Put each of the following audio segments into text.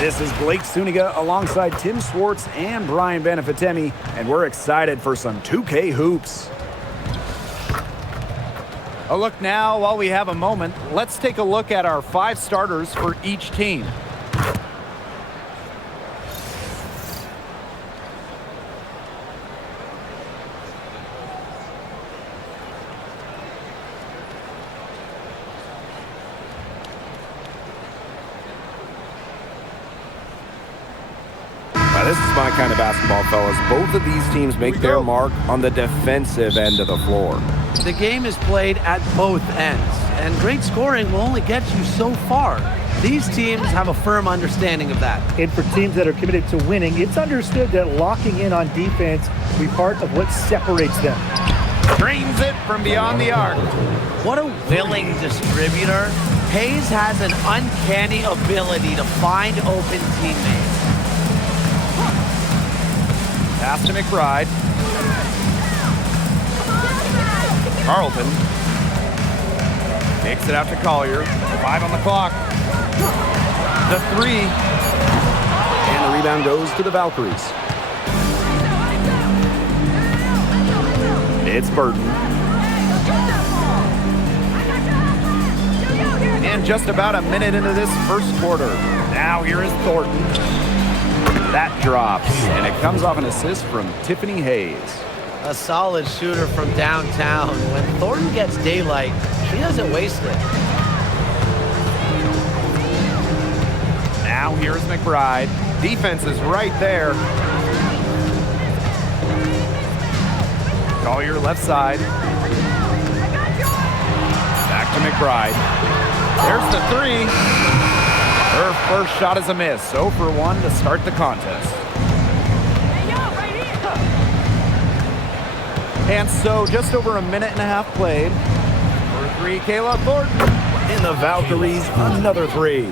This is Blake Suniga alongside Tim Swartz and Brian Benefitemi, and we're excited for some 2K hoops. A look now, while we have a moment, let's take a look at our 5 starters for each team. This is my kind of basketball, fellas. Both of these teams make their mark on the defensive end of the floor. The game is played at both ends, and great scoring will only get you so far. These teams have a firm understanding of that. And for teams that are committed to winning, it's understood that locking in on defense will be part of what separates them. Drains it from beyond the arc. What a willing distributor. Hayes has an uncanny ability to find open teammates. Pass to McBride. Carlton takes it out to Collier. 5 on the clock. The 3. And the rebound goes to the Valkyries. It's Burton. And just about a minute into this first quarter. Now here is Thornton. That drops, and it comes off an assist from Tiffany Hayes. A solid shooter from downtown. When Thornton gets daylight, she doesn't waste it. Now here's McBride. Defense is right there. Collier left side. Back to McBride. There's the 3. Her first shot is a miss. 0 for 1 to start the contest. And so just over a minute and a half played. For 3, Kayla Thornton. In the Valkyries, another 3.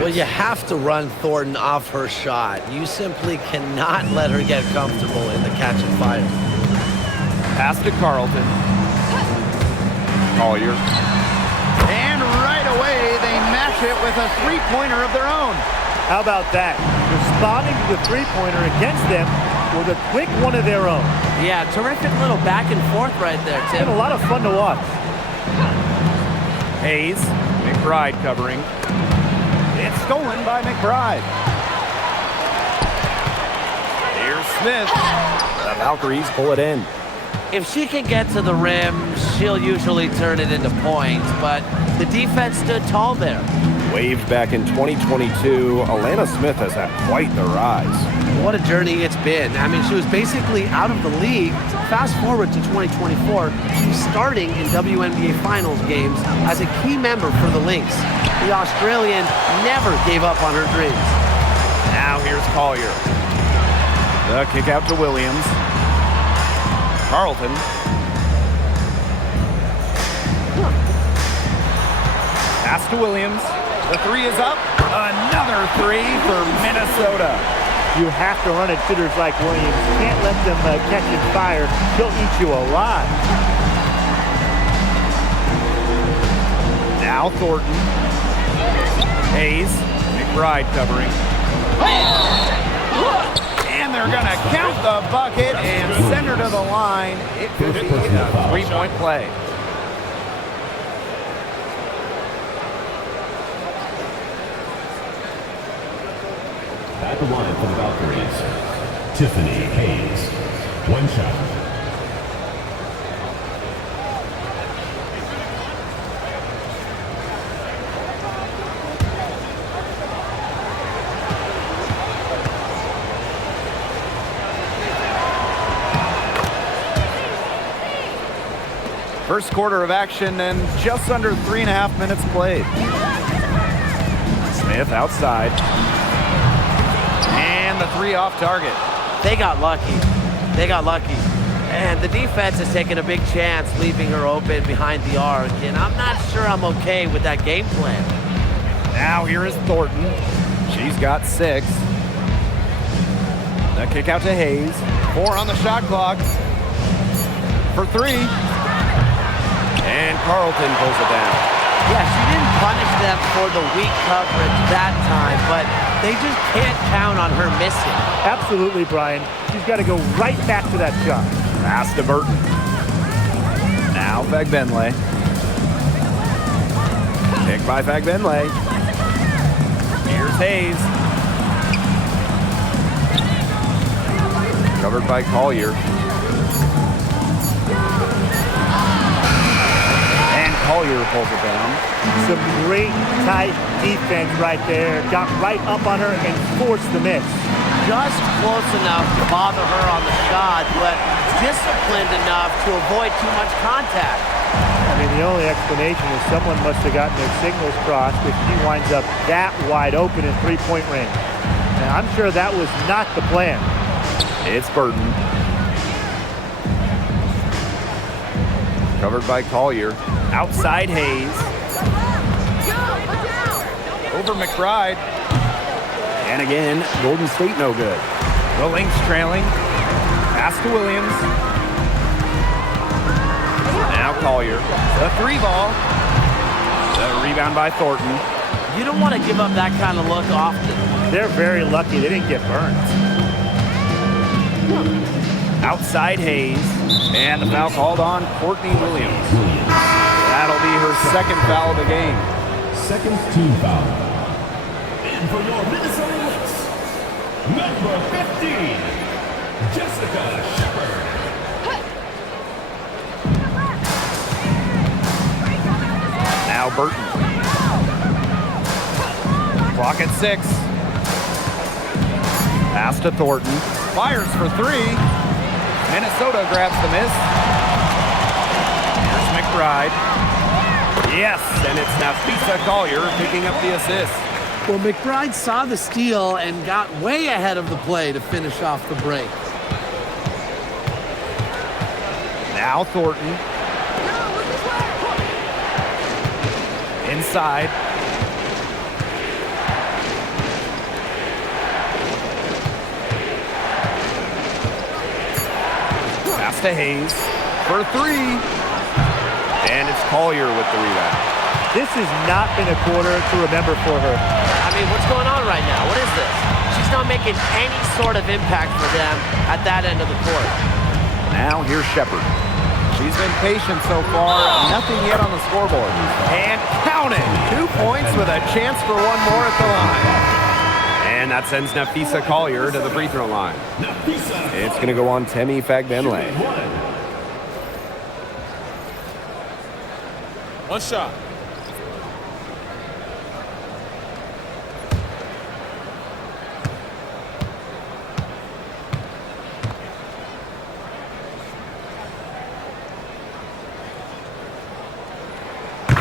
Well, you have to run Thornton off her shot. You simply cannot let her get comfortable in the catch and fire. Pass to Carlton. Collier. And right away, they match it with a 3-pointer of their own. How about that? Responding to the 3-pointer against them with a quick one of their own. Yeah, terrific little back and forth right there, Tim. Been a lot of fun to watch. Hayes, McBride covering. It's stolen by McBride. Here's Smith. The Valkyries pull it in. If she can get to the rim, she'll usually turn it into points, but the defense stood tall there. Waived back in 2022, Alana Smith has had quite the rise. What a journey it's been. I mean, she was basically out of the league. Fast forward to 2024, she's starting in WNBA Finals games as a key member for the Lynx. The Australian never gave up on her dreams. Now here's Collier. The kick out to Williams. Carlton. Pass to Williams. The 3 is up. Another 3 for Minnesota. You have to run at shooters like Williams. You can't let them catch and fire. They'll eat you alive. Now Thornton. Hayes. McBride covering. And they're going to count the bucket and send her to the line. It could be a 3-point play. At the line for the Valkyries, Tiffany Hayes. 1 shot. First quarter of action and just under 3.5 minutes played. Smith outside. And the 3 off target. They got lucky. They got lucky. And the defense is taking a big chance, leaving her open behind the arc. And I'm not sure I'm okay with that game plan. Now here is Thornton. She's got 6. The kick out to Hayes. 4 on the shot clock. For 3. And Carlton pulls it down. Yeah, she didn't punish them for the weak coverage that time, but They just can't count on her missing. Absolutely, Brian. She's got to go right back to that shot. Pass to Burton. Now Fagbenle. Pick by Fagbenle. Here's Hayes. Covered by Collier. And Collier pulls it down. Some great tight defense right there. Got right up on her and forced the miss. Just close enough to bother her on the shot, but disciplined enough to avoid too much contact. I mean, the only explanation is someone must have gotten their signals crossed if she winds up that wide open in three-point range. Now, I'm sure that was not the plan. It's Burton. Covered by Collier. Outside Hayes. Over McBride. And again, Golden State no good. The Lynx trailing. Pass to Williams. Now Collier. The three ball. The rebound by Thornton. You don't want to give up that kind of look often. They're very lucky they didn't get burned. Outside Hayes. And the foul called on Courtney Williams. That'll be her second foul of the game. Second team foul. And for your Minnesota Lynx, number 15, Jessica Shepard. Now Burton. Clock at 6. Pass to Thornton. Fires for 3. Minnesota grabs the miss. Here's McBride. Yes, and it's Nafisa Collier picking up the assist. Well, McBride saw the steal and got way ahead of the play to finish off the break. Now Thornton. Inside. Pass to Hayes for 3. And it's Collier with the rebound. This has not been a quarter to remember for her. I mean, what's going on right now? What is this? She's not making any sort of impact for them at that end of the court. Now here's Shepard. She's been patient so far. Nothing yet on the scoreboard. And count it. 2 points with a chance for one more at the line. And that sends Nafisa Collier to the free throw line. It's going to go on Temi Fagbenle. One shot.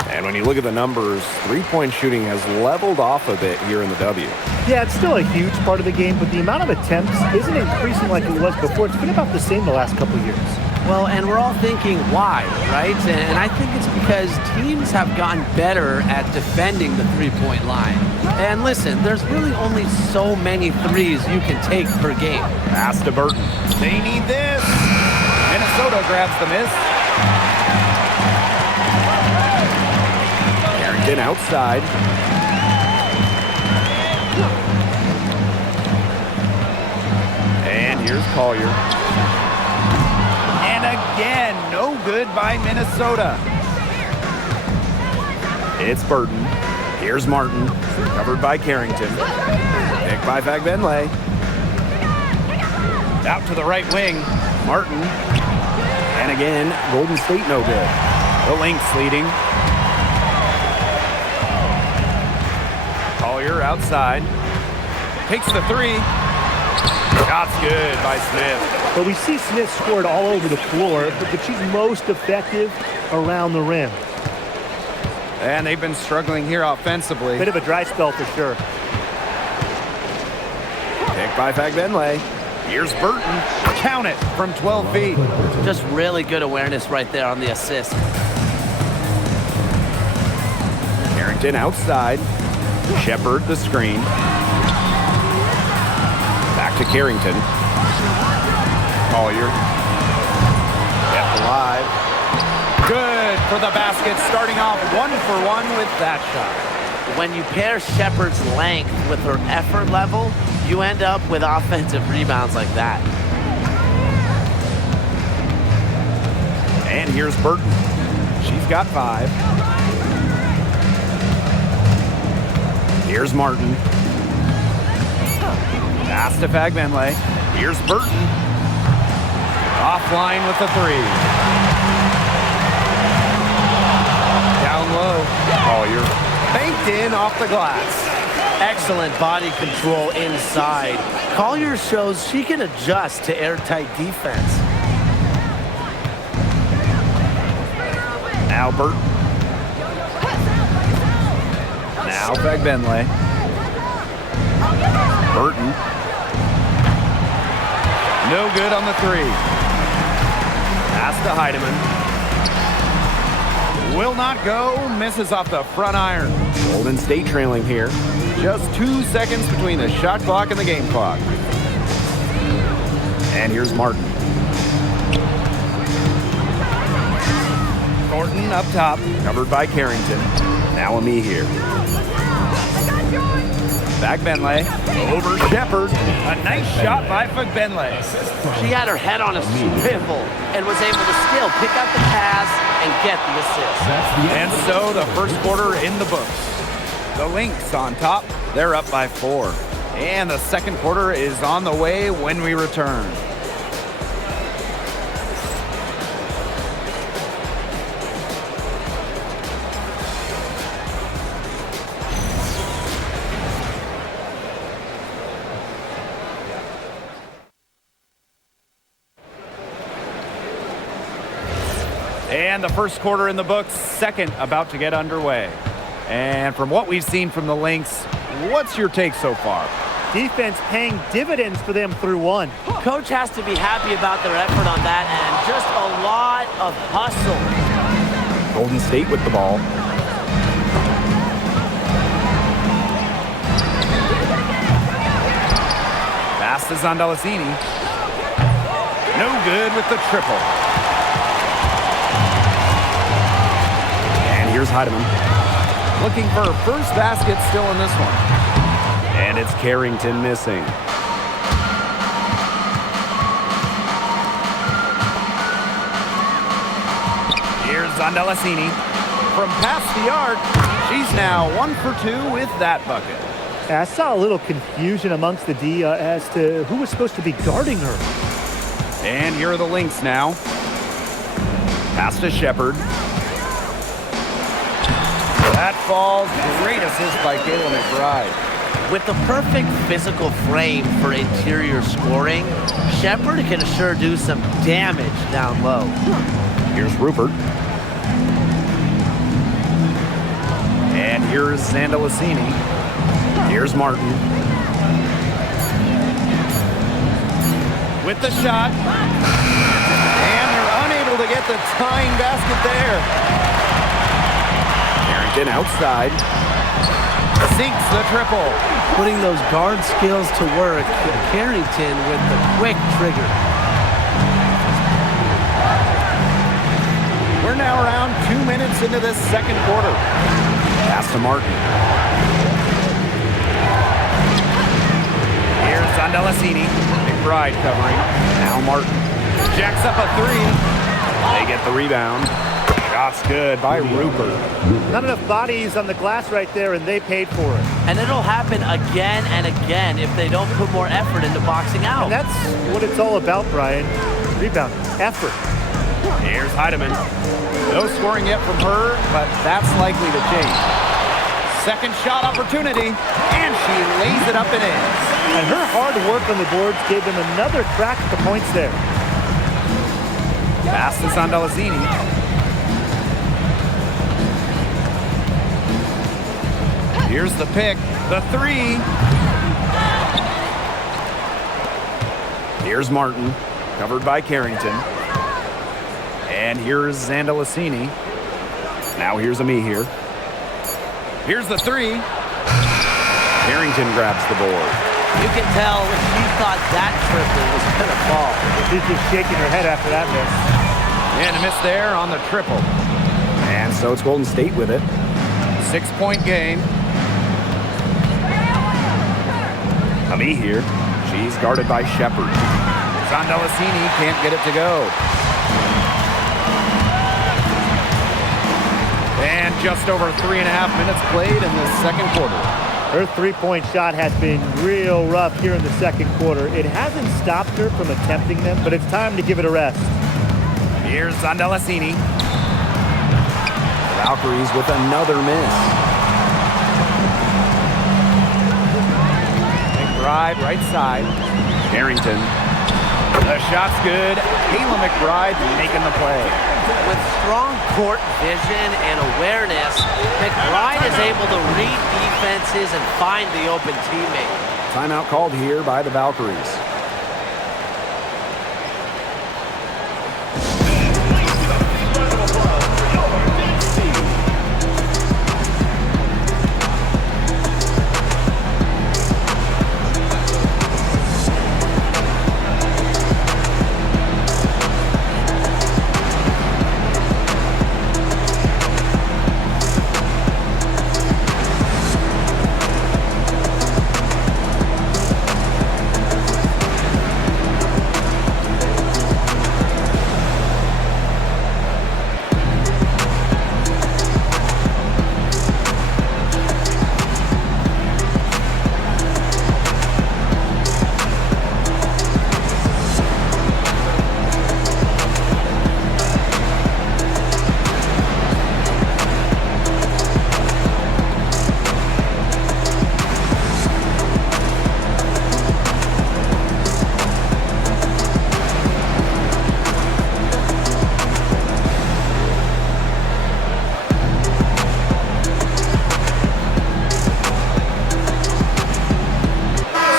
And when you look at the numbers, three-point shooting has leveled off a bit here in the W. Yeah, it's still a huge part of the game, but the amount of attempts isn't increasing like it was before. It's been about the same the last couple of years. Well, and we're all thinking why, right? And I think it's because teams have gotten better at defending the three-point line. And listen, there's really only so many threes you can take per game. Pass to Burton. They need this. Minnesota grabs the miss. Carrington outside. And here's Collier. And again, no good by Minnesota. It's Burton. Here's Martin. Covered by Carrington. Picked by Fagbenle. Out to the right wing. Martin. And again, Golden State no good. The Lynx leading. Collier outside. Takes the 3. Shot's good by Smith. But we see Smith scored all over the floor, but she's most effective around the rim. And they've been struggling here offensively. Bit of a dry spell for sure. Picked by Fagbenle. Here's Burton. Count it from 12 feet. Just really good awareness right there on the assist. Carrington outside. Shepard the screen. Back to Carrington. Collier. Kept alive. Good for the basket, starting off 1 for 1 with that shot. when you pair Shepard's length with her effort level, you end up with offensive rebounds like that. And here's Burton. She's got 5. Here's Martin. Pass to Fagbenle. Here's Burton. Offline with the 3. Down low. Collier. Banked in off the glass. Excellent body control inside. Collier shows she can adjust to airtight defense. Now Burton. Now Fagbenle. Burton. No good on the 3. Pass to Heidemann. Will not go. Misses off the front iron. Golden State trailing here. Just 2 seconds between the shot clock and the game clock. And here's Martin. Thornton up top, covered by Carrington. Now Ami here. Fagbenle over Shepard. A nice shot by Fagbenle. She had her head on a swivel and was able to still pick up the pass and get the assist. And so the first quarter in the books. The Lynx on top. They're up by 4. And the second quarter is on the way when we return. And the first quarter in the books, second about to get underway. And from what we've seen from the Lynx, what's your take so far? Defense paying dividends for them through 1. Coach has to be happy about their effort on that and just a lot of hustle. Golden State with the ball. Pass to Zondalicini. No good with the triple. And here's Heidemann. Looking for her first basket still in this one. And it's Carrington missing. Here's Zondalicini. From past the arc, she's now 1 for 2 with that bucket. I saw a little confusion amongst the D as to who was supposed to be guarding her. And here are the Lynx now. Pass to Shepard. That falls. Great assist by Kayla McBride. With the perfect physical frame for interior scoring, Shepard can sure do some damage down low. Here's Rupert. And here's Zondalicini. Here's Martin. With the shot. And they're unable to get the tying basket there. Carrington outside. Sinks the triple. Putting those guard skills to work, Carrington with the quick trigger. We're now around 2 minutes into this second quarter. Pass to Martin. Here's Zondalicini. McBride covering. Now Martin. Jacks up a 3. They get the rebound. Shot's good by Rupert. Not enough bodies on the glass right there, and they paid for it. And it'll happen again and again if they don't put more effort into boxing out. And that's what it's all about, Brian. Rebound, effort. Here's Heidemann. No scoring yet from her, but that's likely to change. Second shot opportunity, and she lays it up and in. And her hard work on the boards gave them another crack at the points there. Pass to Zondalicini. Here's the pick, the 3. Here's Martin, covered by Carrington. And here's Zondalicini. Now here's Ami here. Here's the 3. Carrington grabs the board. You can tell she thought that triple was going to fall. She's just shaking her head after that miss. And a miss there on the triple. And so it's Golden State with it. 6-point game. Dummy here. She's guarded by Shepard. Zondelasini can't get it to go. And just over 3.5 minutes played in the second quarter. Her three-point shot has been real rough here in the second quarter. It hasn't stopped her from attempting them, but it's time to give it a rest. Here's Zondelasini. Valkyries with another miss. McBride, right side. Harrington. The shot's good. Kayla McBride making the play. With strong court vision and awareness, McBride is able to read defenses and find the open teammate. Timeout called here by the Valkyries.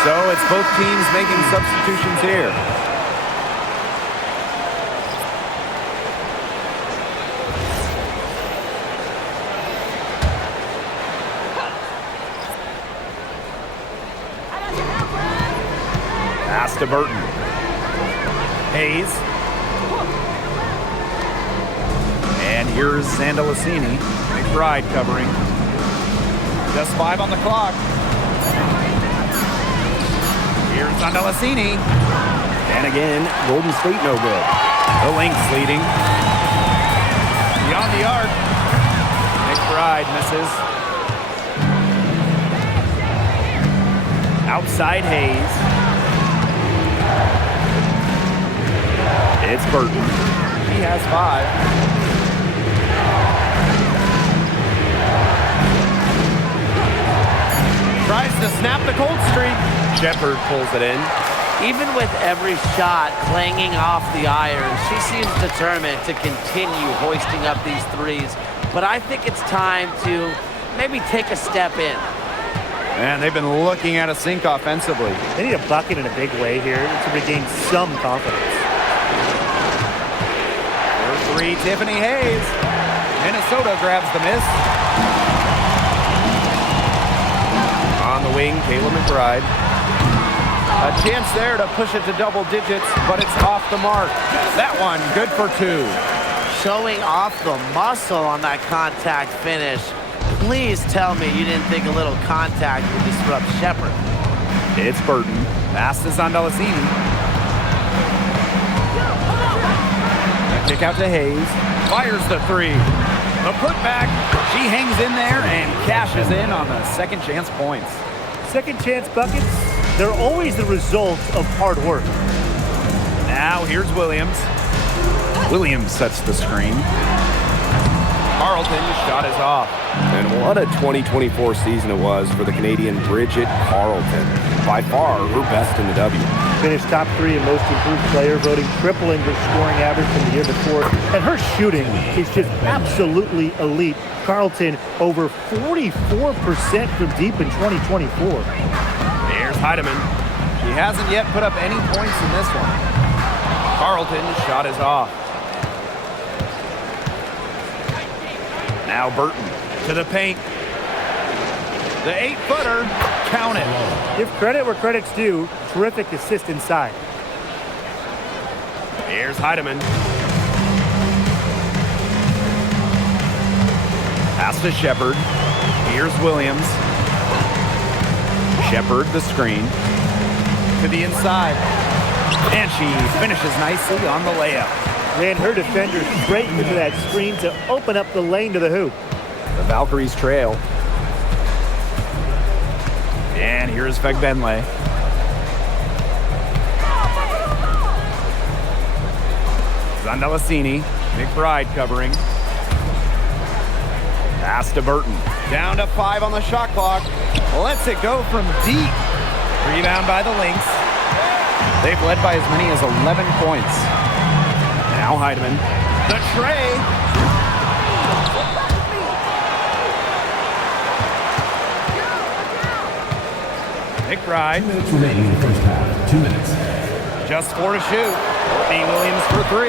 So it's both teams making substitutions here. Pass to Burton. Hayes. And here's Zondelasini. McBride covering. Just 5 on the clock. Here's Zondelasini. And again, Golden State no good. The Lynx leading. Beyond the arc. McBride misses. Outside Hayes. It's Burton. He has 5. Tries to snap the cold streak. Shepard pulls it in. Even with every shot clanging off the iron, she seems determined to continue hoisting up these threes. But I think it's time to maybe take a step in. And they've been looking at a sink offensively. They need a bucket in a big way here to regain some confidence. For 3, Tiffany Hayes. Minnesota grabs the miss. On the wing, Kayla McBride. A chance there to push it to double digits, but it's off the mark. That one, good for 2. Showing off the muscle on that contact finish. Please tell me you didn't think a little contact would disrupt Shepard. It's Burton. Pass to Zondelasini. Kick out to Hayes. Fires the 3. The putback. She hangs in there and cashes in on the second chance points. Second chance buckets, they're always the result of hard work. Now here's Williams. Williams sets the screen. Carlton's shot is off. And what a 2024 season it was for the Canadian Bridget Carleton. By far, her best in the W. Finished top 3 in most improved player voting, tripling her scoring average from the year before. And her shooting is just absolutely elite. Carleton over 44% from deep in 2024. Here's Heidemann. She hasn't yet put up any points in this one. Carlton's shot is off. Now Burton to the paint. The 8-footer, count it. Give credit where credit's due. Terrific assist inside. Here's Heidemann. Pass to Shepard. Here's Williams. Shepard the screen. to the inside. And she finishes nicely on the layup. Ran her defender straight into that screen to open up the lane to the hoop. The Valkyries trail. And here's Fegbenle. Zandalasini, McBride covering. Pass to Burton. Down to 5 on the shot clock. Lets it go from deep. Rebound by the Lynx. They've led by as many as 11 points. Now Heidemann. The tray. McBride. 2 minutes remaining in the first half. 2 minutes. Just 4 to shoot. Courtney Williams for 3.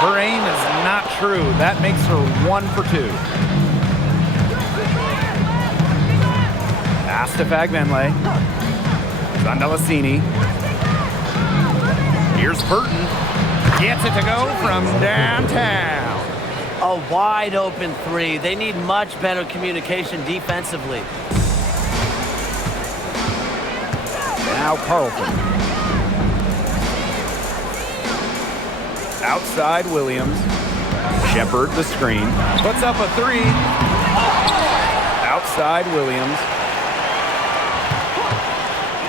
Her aim is not true. That makes her 1 for 2. Pass to Fagbenle. Zandalasini. Here's Burton. Gets it to go from downtown. A wide open 3. They need much better communication defensively. Now Carlton. Outside Williams. Shepard the screen. Puts up a 3. Outside Williams.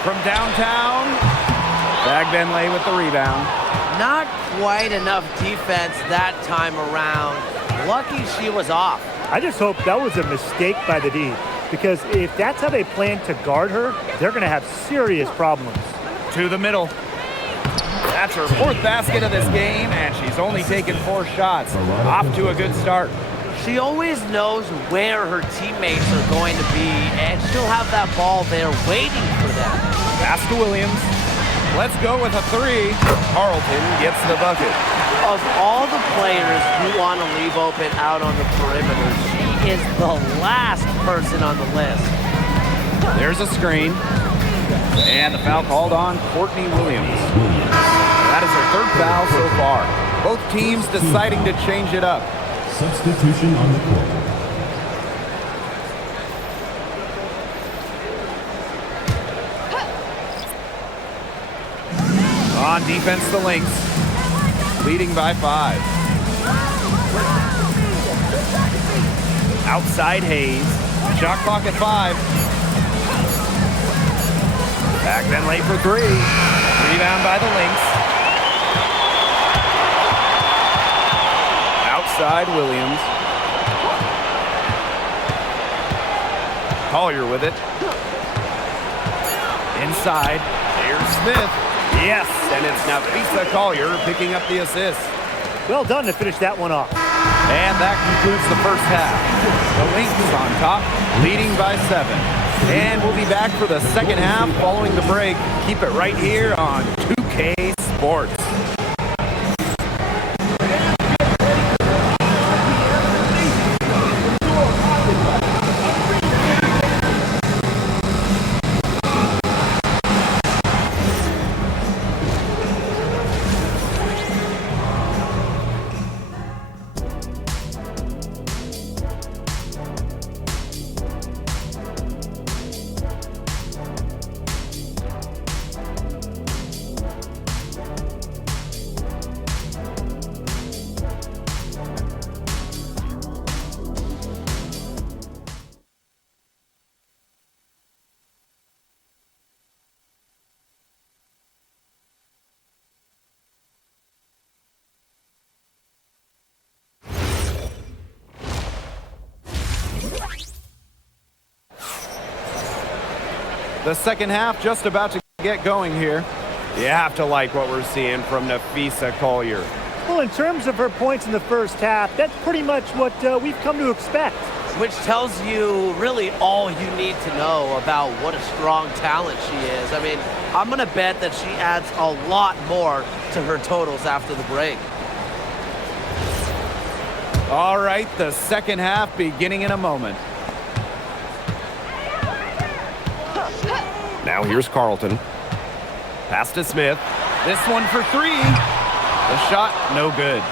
From downtown. Fagbenle with the rebound. Not quite enough defense that time around. Lucky she was off. I just hope that was a mistake by the D, because if that's how they plan to guard her, they're going to have serious problems. To the middle. That's her 4th basket of this game, and she's only taken 4 shots. Off to a good start. She always knows where her teammates are going to be, and she'll have that ball there waiting for them. Pass to Williams. Let's go with a 3. Carlton gets the bucket. Of all the players who want to leave open out on the perimeter, she is the last person on the list. There's a screen. And the foul called on Courtney Williams. That is her 3rd foul so far. Both teams deciding to change it up. Substitution on the court. On defense, the Lynx, leading by 5. Outside Hayes. Shot clock at 5. Fagbenle for 3. Rebound by the Lynx. Outside Williams. Collier with it. Inside. Here's Smith. Yes, and it's Nafisa Collier picking up the assist. Well done to finish that one off. And that concludes the first half. The Lynx on top, leading by 7. And we'll be back for the second half following the break. Keep it right here on 2K Sports. The second half just about to get going here. You have to like what we're seeing from Nafisa Collier. Well, in terms of her points in the first half, that's pretty much what we've come to expect. Which tells you really all you need to know about what a strong talent she is. I mean, I'm going to bet that she adds a lot more to her totals after the break. All right, the second half beginning in a moment. Now here's Carlton. Pass to Smith. This one for 3. The shot, no good.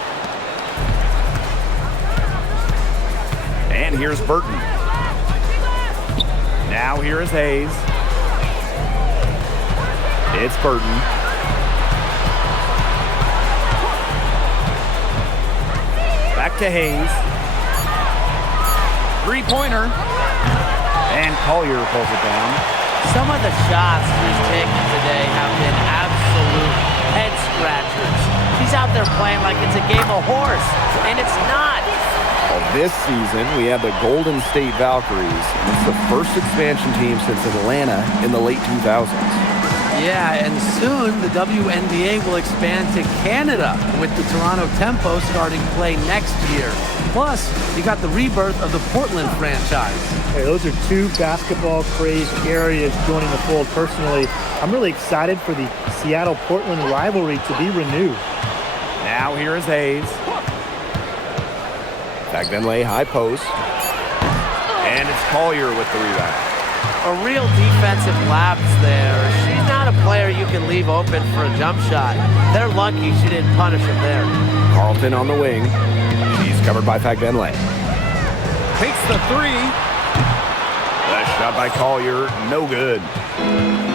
And here's Burton. Now here is Hayes. It's Burton. Back to Hayes. Three-pointer. And Collier pulls it down. Some of the shots he's taken today have been absolute head-scratchers. He's out there playing like it's a game of horse, and it's not. Well, this season, we have the Golden State Valkyries, and it's the first expansion team since Atlanta in the late 2000s. Yeah, and soon the WNBA will expand to Canada with the Toronto Tempo starting play next year. Plus, you got the rebirth of the Portland franchise. Hey, those are two basketball-crazed areas joining the fold. Personally, I'm really excited for the Seattle-Portland rivalry to be renewed. Now here is Hayes. Fagbenle, high post. And it's Collier with the rebound. A real defensive lapse there. She's not a player you can leave open for a jump shot. They're lucky she didn't punish him there. Carlton on the wing. She's covered by Fagbenle. Takes the three. The shot by Collier, no good.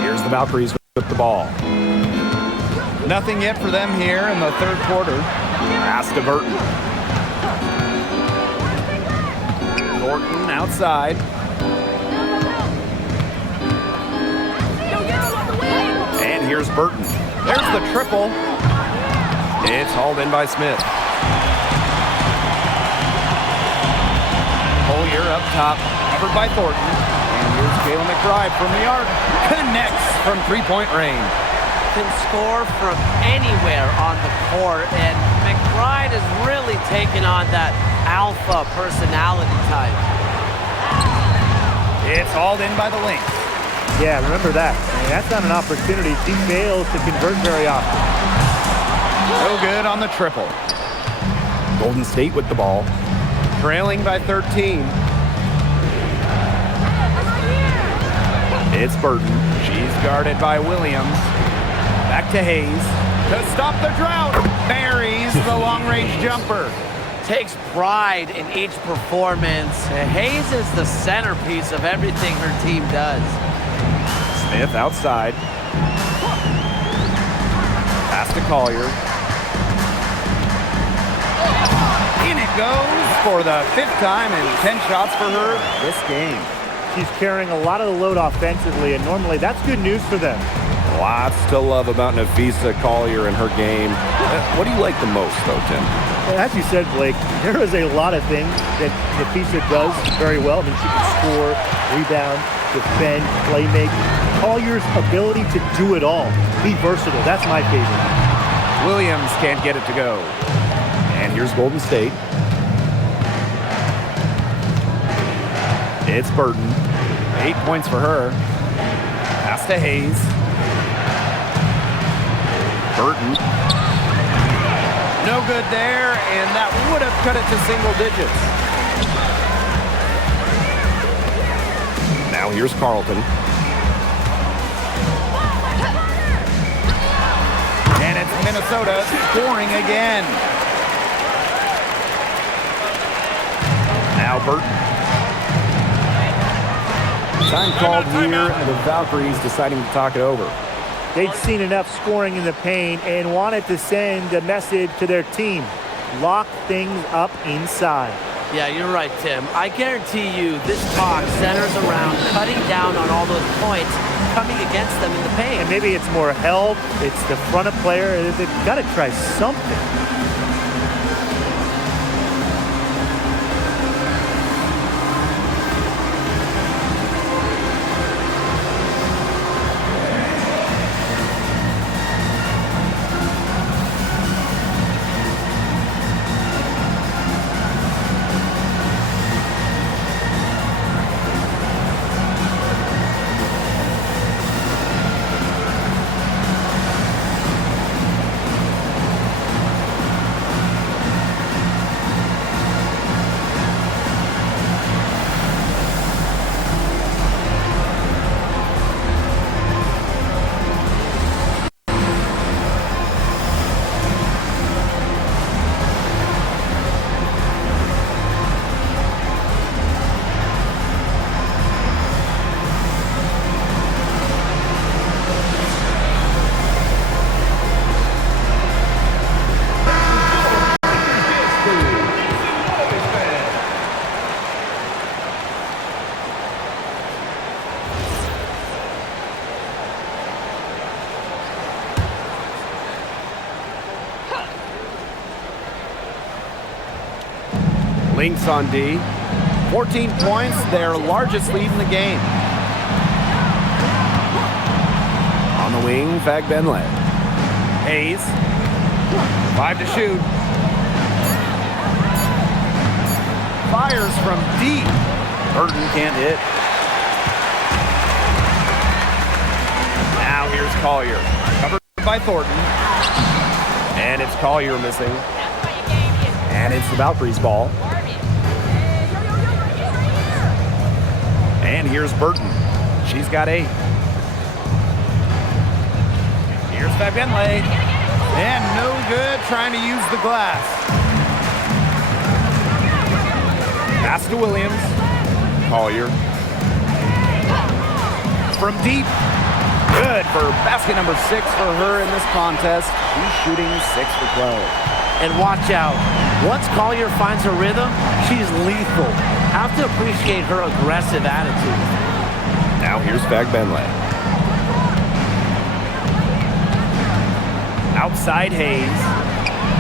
Here's the Valkyries with the ball. Nothing yet for them here in the third quarter. Pass to Burton. Norton outside. And here's Burton. There's the triple. It's hauled in by Smith. Collier up top, covered by Thornton. And here's Kayla McBride from the arc. Connects from three-point range. Can score from anywhere on the court, and McBride has really taken on that alpha personality type. It's hauled in by the Lynx. Yeah, remember that. I mean, that's not an opportunity. She fails to convert very often. No good on the triple. Golden State with the ball. Trailing by 13. It's Burton. She's guarded by Williams. Back to Hayes. To stop the drought. Buries the long-range jumper. Takes pride in each performance. Hayes is the centerpiece of everything her team does. Smith outside. Pass to Collier. In it goes for the fifth time and 10 shots for her this game. She's carrying a lot of the load offensively, and normally that's good news for them. Lots to love about Nafisa Collier and her game. What do you like the most, though, Tim? As you said, Blake, there is a lot of things that Nafisa does very well. I mean, she can score, rebound, defend, play make. Collier's ability to do it all, be versatile, that's my favorite. Williams can't get it to go. And here's Golden State. It's Burton. 8 points for her. Pass to Hayes. Burton. No good there, and that would have cut it to single digits. Now here's Carlton. And it's Minnesota scoring again. Now Burton. Time called here, and the Valkyries deciding to talk it over. They'd seen enough scoring in the paint and wanted to send a message to their team. Lock things up inside. Yeah, you're right, Tim. I guarantee you this talk centers around cutting down on all those points coming against them in the paint. And maybe it's more help, it's the front of player. They've got to try something. Lynx on D. 14 points, their largest lead in the game. On the wing, Fagbenle. Hayes. 5 to shoot. Fires from deep. Burton can't hit. Now here's Collier. Covered by Thornton. And it's Collier missing. And it's the Valkyries ball. And here's Burton. She's got 8. Here's Fagbenle. And no good trying to use the glass. Pass to Williams. Collier. From deep. Good for basket number 6 for her in this contest. She's shooting 6 for 12. And watch out. Once Collier finds her rhythm, she's lethal. Have to appreciate her aggressive attitude. Now here's Fagbenle. Outside Hayes.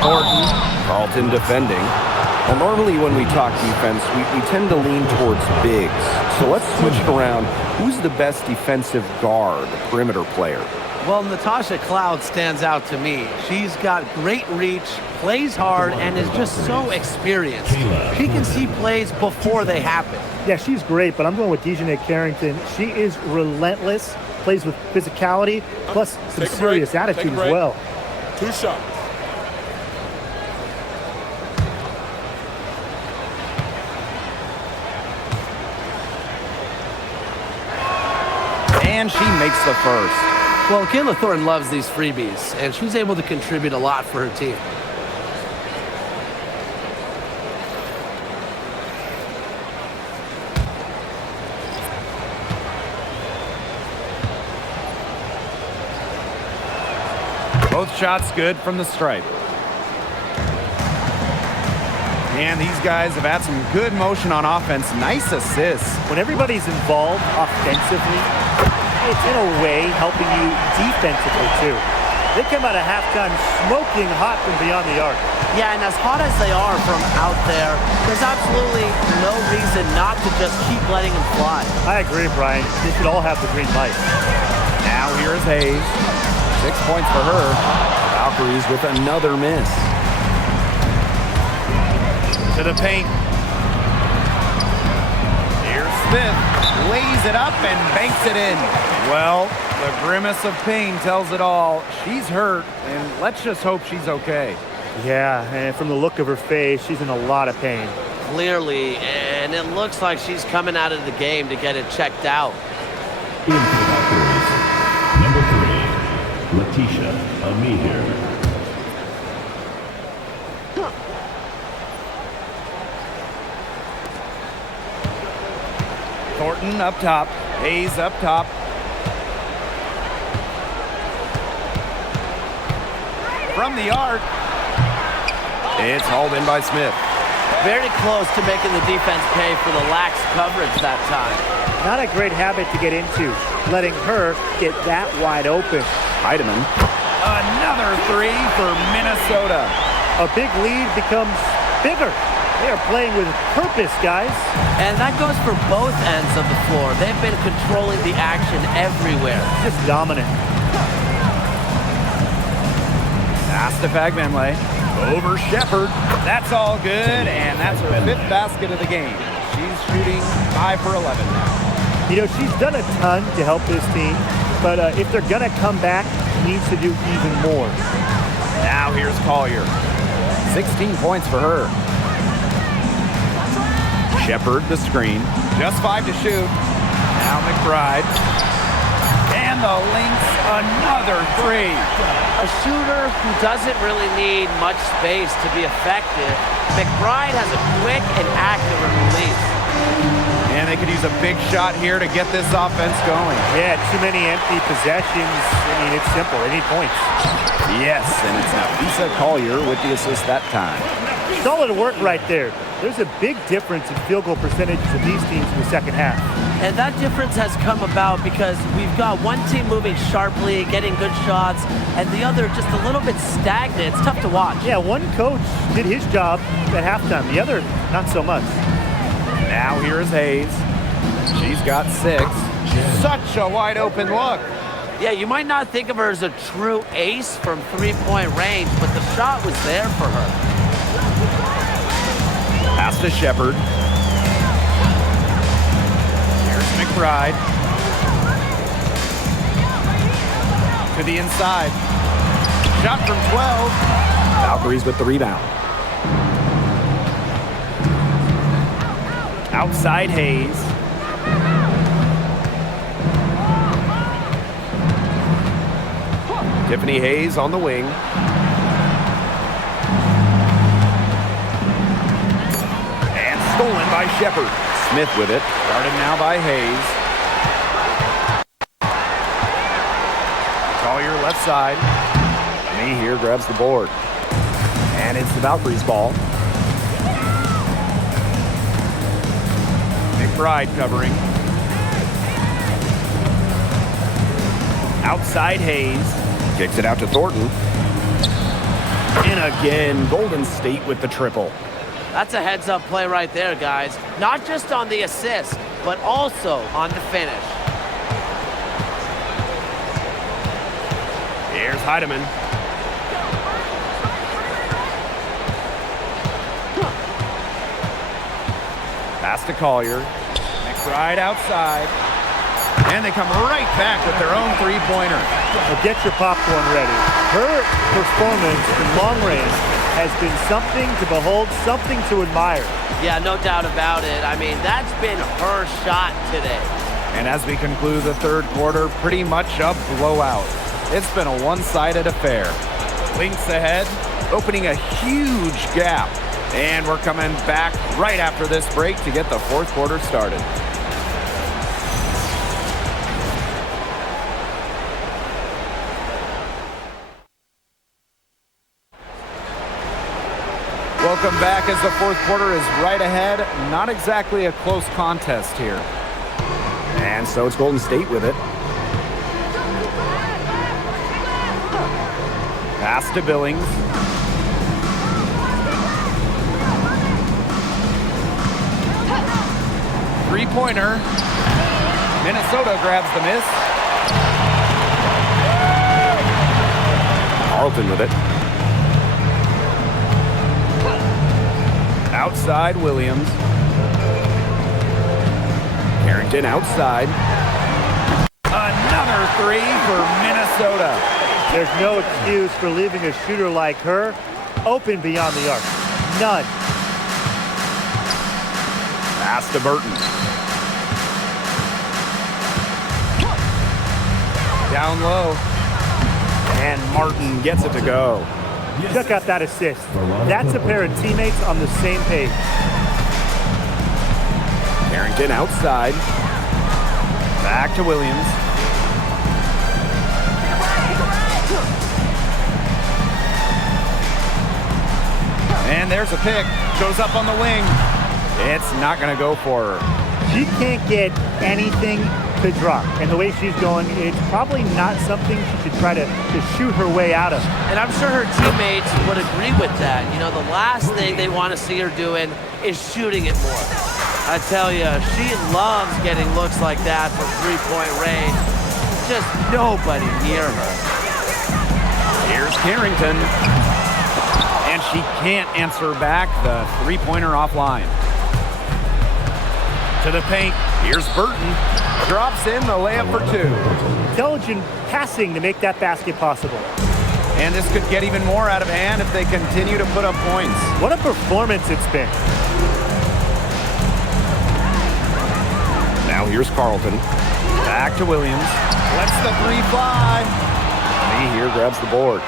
Thornton. Carlton defending. Well, normally when we talk defense, we tend to lean towards bigs. So let's switch it around. Who's the best defensive guard, perimeter player? Well, Natasha Cloud stands out to me. She's got great reach, plays hard, and is just so experienced. She can see plays before they happen. Yeah, she's great, but I'm going with Dejanay Carrington. She is relentless, plays with physicality, plus some serious attitude as well. 2 shots. And she makes the first. Well, Kayla Thornton loves these freebies, and she's able to contribute a lot for her team. Both shots good from the stripe. And these guys have had some good motion on offense. Nice assists. When everybody's involved offensively, it's in a way helping you defensively too. They come out of halftime smoking hot from beyond the arc. Yeah, and as hot as they are from out there, there's absolutely no reason not to just keep letting them fly. I agree, Brian. They should all have the green light. Now here's Hayes. 6 points for her. Valkyries with another miss. To the paint. Here's Smith. Lays it up and banks it in. Well, the grimace of pain tells it all. She's hurt, and let's just hope she's okay. Yeah, and from the look of her face, she's in a lot of pain. Clearly, and it looks like she's coming out of the game to get it checked out. In for the Valkyries, number 3, Letitia Amir. Thornton up top. Hayes up top. From the arc. It's hauled in by Smith. Very close to making the defense pay for the lax coverage that time. Not a great habit to get into, letting her get that wide open. Heidemann. Another 3 for Minnesota. A big lead becomes bigger. They are playing with purpose, guys. And that goes for both ends of the floor. They've been controlling the action everywhere. Just dominant. Pass to Fagbenle. Over Shepard. That's all good, and that's her 5th basket of the game. She's shooting 5 for 11 now. You know, she's done a ton to help this team, but if they're going to come back, she needs to do even more. Now here's Collier. 16 points for her. Shepard the screen. Just 5 to shoot. Now McBride. And the Lynx, another 3. A shooter who doesn't really need much space to be effective. McBride has a quick and accurate release. And they could use a big shot here to get this offense going. Yeah, too many empty possessions. I mean, it's simple. They need points. Yes, and it's now Lisa Collier with the assist that time. Solid work right there. There's a big difference in field goal percentages of these teams in the second half. And that difference has come about because we've got one team moving sharply, getting good shots, and the other just a little bit stagnant. It's tough to watch. Yeah, one coach did his job at halftime. The other, not so much. Now here's Hayes. She's got 6. Such a wide open look. Yeah, you might not think of her as a true ace from three-point range, but the shot was there for her. Pass to Shepard. Here's McBride. To the inside. Shot from 12. Valkyries with the rebound. Outside Hayes. Tiffany Hayes on the wing. And stolen by Shepard. Smith with it. Guarded now by Hayes. Collier left side. Me here grabs the board. And it's the Valkyries' ball. McBride covering. Outside Hayes. Kicks it out to Thornton. And again, Golden State with the triple. That's a heads-up play right there, guys. Not just on the assist, but also on the finish. Here's Heidemann. Pass to Collier. McBride outside. And they come right back with their own three-pointer. Well, get your popcorn ready. Her performance in long range has been something to behold, something to admire. Yeah, no doubt about it. I mean, that's been her shot today. And as we conclude the third quarter, pretty much a blowout. It's been a one-sided affair. Lynx ahead, opening a huge gap. And we're coming back right after this break to get the fourth quarter started. Welcome back as the fourth quarter is right ahead. Not exactly a close contest here. And so it's Golden State with it. Pass to Billings. Three-pointer. Minnesota grabs the miss. Carlton with it. Outside Williams. Carrington outside. Another three for Minnesota. There's no excuse for leaving a shooter like her open beyond the arc. None. Pass to Burton. Down low. And Martin gets it to go. Check out that assist. That's a pair of teammates on the same page. Carrington outside. Back to Williams. And there's a pick. Goes up on the wing. It's not going to go for her. She can't get anything to drop. And the way she's going, it's probably not something she should try to shoot her way out of. And I'm sure her teammates would agree with that. You know, the last thing they want to see her doing is shooting it more. I tell you, she loves getting looks like that from three-point range. Just nobody near her. Here's Carrington. And she can't answer back the three-pointer offline. To the paint. Here's Burton. Drops in the layup for two. Intelligent passing to make that basket possible. And this could get even more out of hand if they continue to put up points. What a performance it's been. Now here's Carlton. Back to Williams. Lets the three fly. Me here grabs the board.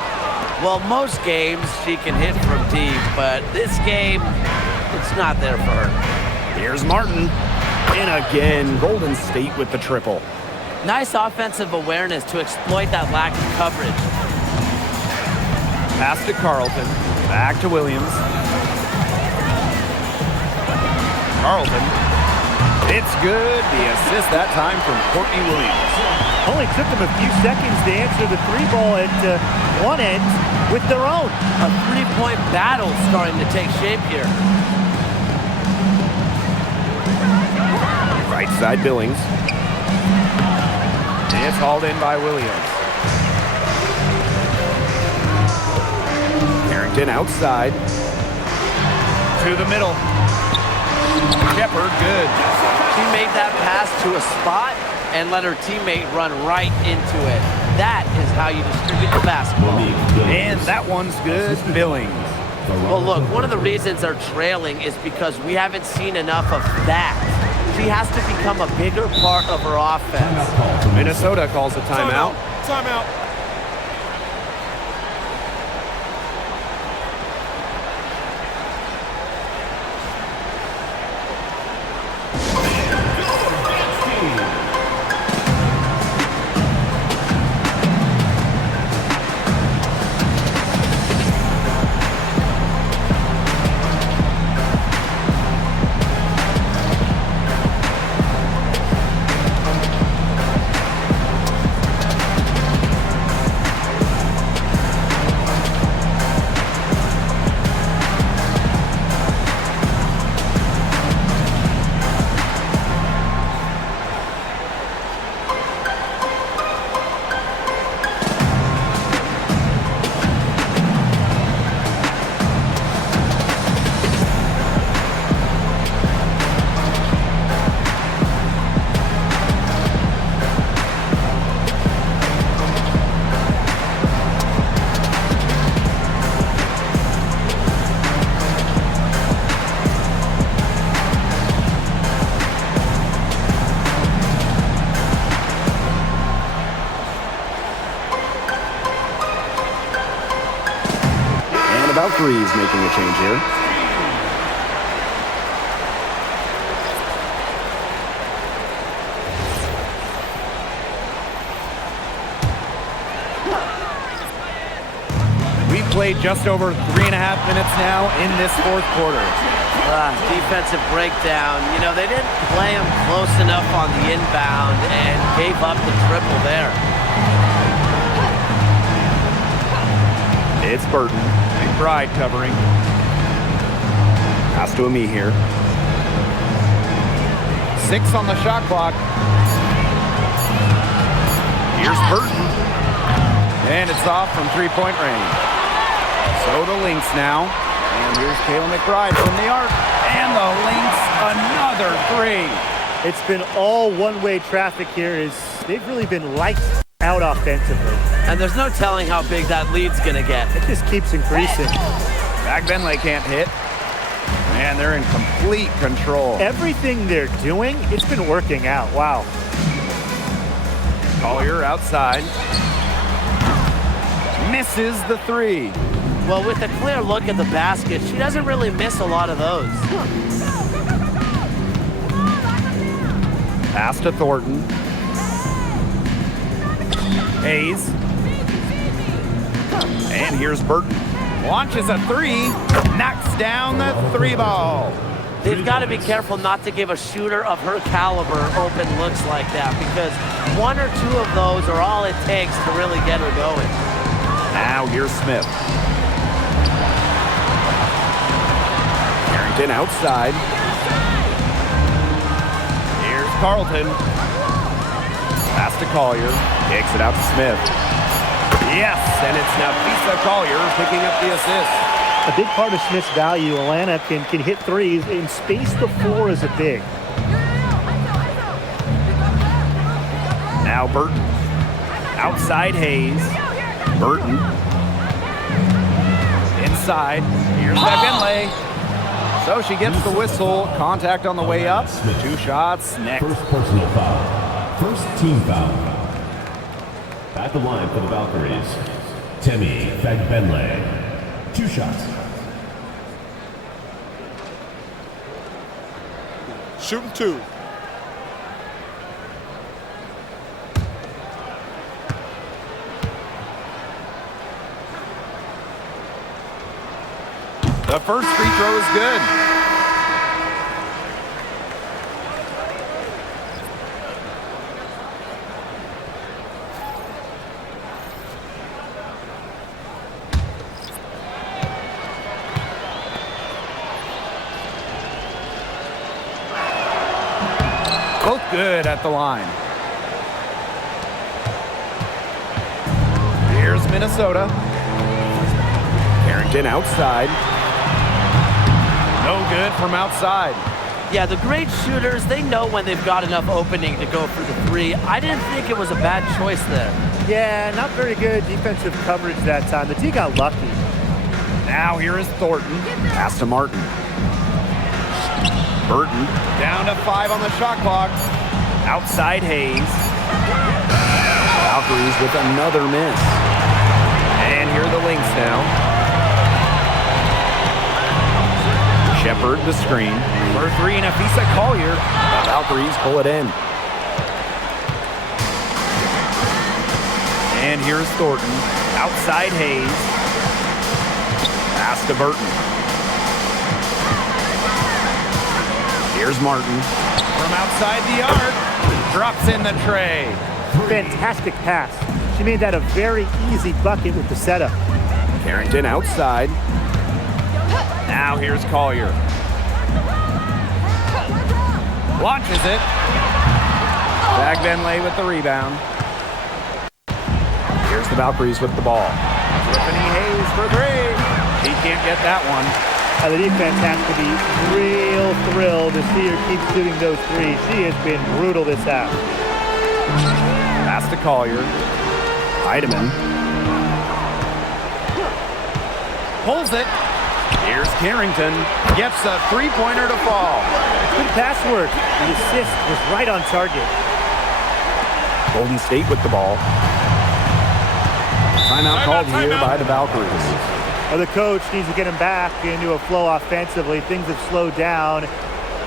Well, most games she can hit from deep, but this game, it's not there for her. Here's Martin. And again, Golden State with the triple. Nice offensive awareness to exploit that lack of coverage. Pass to Carlton. Back to Williams. Carlton. It's good. The assist that time from Courtney Williams. Only took them a few seconds to answer the three ball at one end with their own. A three-point battle starting to take shape here. Right side Billings. It's hauled in by Williams. Harrington outside. To the middle. Shepard, good. She made that pass to a spot and let her teammate run right into it. That is how you distribute the basketball. And that one's good. Billings. Well, look, one of the reasons they're trailing is because we haven't seen enough of that. She has to become a bigger part of her offense. Minnesota calls a timeout. Timeout. The Valkyries making a change here. We've played just over 3.5 minutes now in this fourth quarter. Defensive breakdown. You know, they didn't play them close enough on the inbound and gave up the triple there. It's Burton. McBride covering. Pass to me here. 6 on the shot clock. Here's Burton. And it's off from three-point range. So the Lynx now. And here's Kayla McBride from the arc. And the Lynx, another three. It's been all one-way traffic here. They've really been lights out offensively. And there's no telling how big that lead's going to get. It just keeps increasing. Back Benley can't hit. And they're in complete control. Everything they're doing, it's been working out. Wow. Collier outside. Misses the three. Well, with a clear look at the basket, she doesn't really miss a lot of those. Pass to Thornton. Hayes. And here's Burton. Launches a three. Knocks down the three ball. They've got to be careful not to give a shooter of her caliber open looks like that, because one or two of those are all it takes to really get her going. Now here's Smith. Harrington outside. Here's Carlton. Pass to Collier. Kicks it out to Smith. Yes, and it's Nafisa Collier picking up the assist. A big part of Smith's value, Atlanta can hit threes and space the floor as a big. Now Burton. Outside Hayes. Burton. Inside. Here's Benley. So she gets the whistle. Contact on the way up. 2 shots next. First personal foul. First team foul. At the line for the Valkyries, Temi Fagbenle. 2 shots. Shooting 2. The first free throw is good. good at the line. Here's Minnesota. Carrington outside. No good from outside. Yeah, the great shooters, they know when they've got enough opening to go for the three. I didn't think it was a bad choice there. Yeah, not very good defensive coverage that time. The D got lucky. Now here is Thornton. Pass to Martin. Burton. Down to 5 on the shot clock. Outside Hayes. Valkyries with another miss. And here are the Lynx now. Shepard the screen. For 3, and Afisa Collier. The Valkyries pull it in. And here's Thornton. Outside Hayes. Pass to Burton. Here's Martin. From outside the arc. Drops in the tray. Fantastic pass. She made that a very easy bucket with the setup. Carrington outside. Now here's Collier. Launches it. Zach Benlay with the rebound. Here's the Valkyries with the ball. Tiffany Hayes for 3. He can't get that one. The defense has to be real thrilled to see her keep shooting those threes. She has been brutal this half. Pass to Collier. Heidemann. Pulls it. Here's Carrington. Gets a three-pointer to fall. Good pass work. The assist was right on target. Golden State with the ball. Timeout called here by the Valkyries. Well, the coach needs to get him back into a flow offensively. Things have slowed down,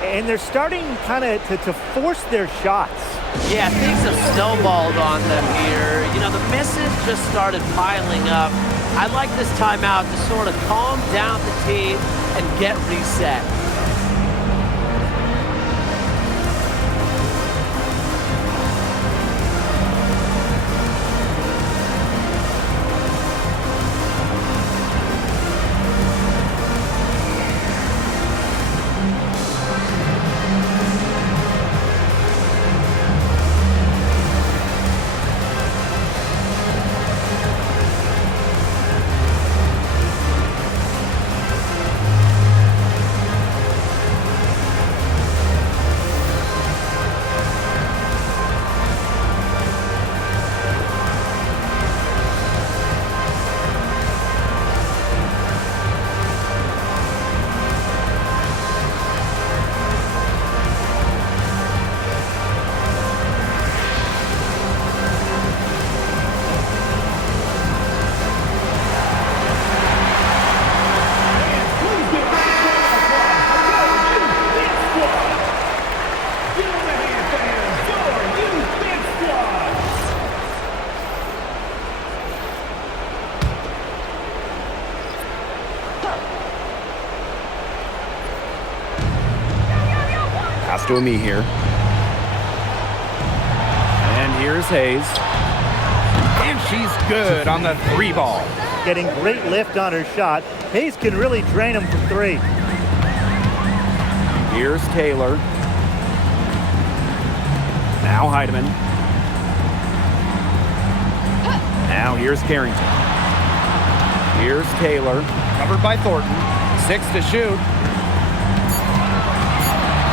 and they're starting kind of to force their shots. Yeah, things have snowballed on them here. You know, the misses just started piling up. I'd like this timeout to sort of calm down the team and get reset. Pass to me here. And here's Hayes. And she's good on the 3 ball. Getting great lift on her shot. Hayes can really drain him from 3. Here's Taylor. Now Heidemann. Now here's Carrington. Here's Taylor. Covered by Thornton. 6 to shoot.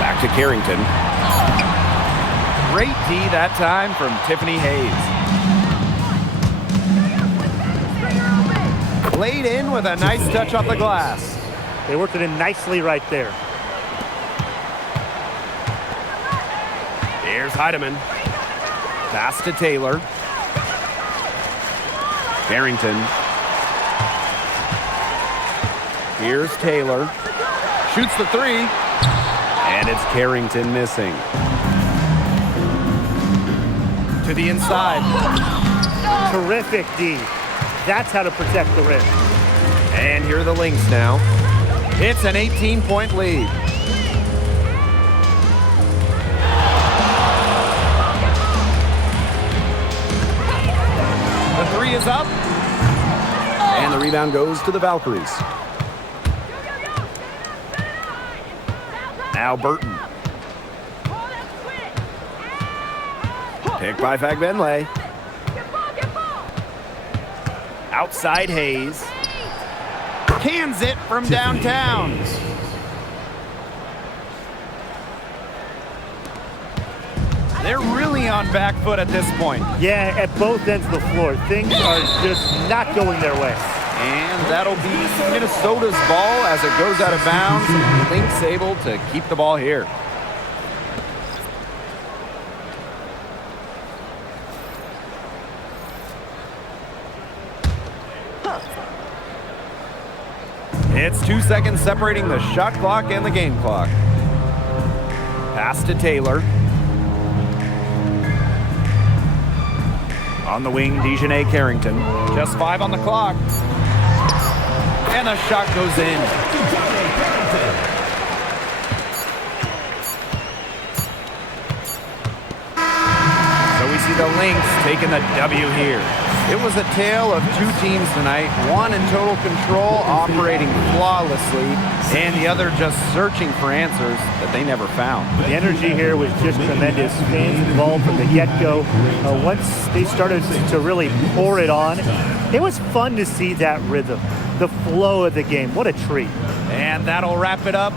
Back to Carrington. Great D that time from Tiffany Hayes. Laid in with a nice touch off the glass. They worked it in nicely right there. Here's Heidemann. Pass to Taylor. Carrington. Here's Taylor. Shoots the 3. And it's Carrington missing. To the inside. Terrific D. That's how to protect the rim. And here are the Lynx now. It's an 18-point lead. The 3 is up. And the rebound goes to the Valkyries. Now Burton. Pick by Fagbenle. Outside Hayes. Cans it from downtown. They're really on back foot at this point. Yeah, at both ends of the floor. Things are just not going their way. And that'll be Minnesota's ball as it goes out of bounds. Lynx able to keep the ball here. It's 2 seconds separating the shot clock and the game clock. Pass to Taylor. On the wing, Dejanay Carrington. Just 5 on the clock. And a shot goes in. So we see the Lynx taking the W here. It was a tale of two teams tonight, one in total control, operating flawlessly, and the other just searching for answers that they never found. The energy here was just tremendous. Fans involved from the get-go. Once they started to really pour it on, it was fun to see that rhythm, the flow of the game. What a treat. And that'll wrap it up.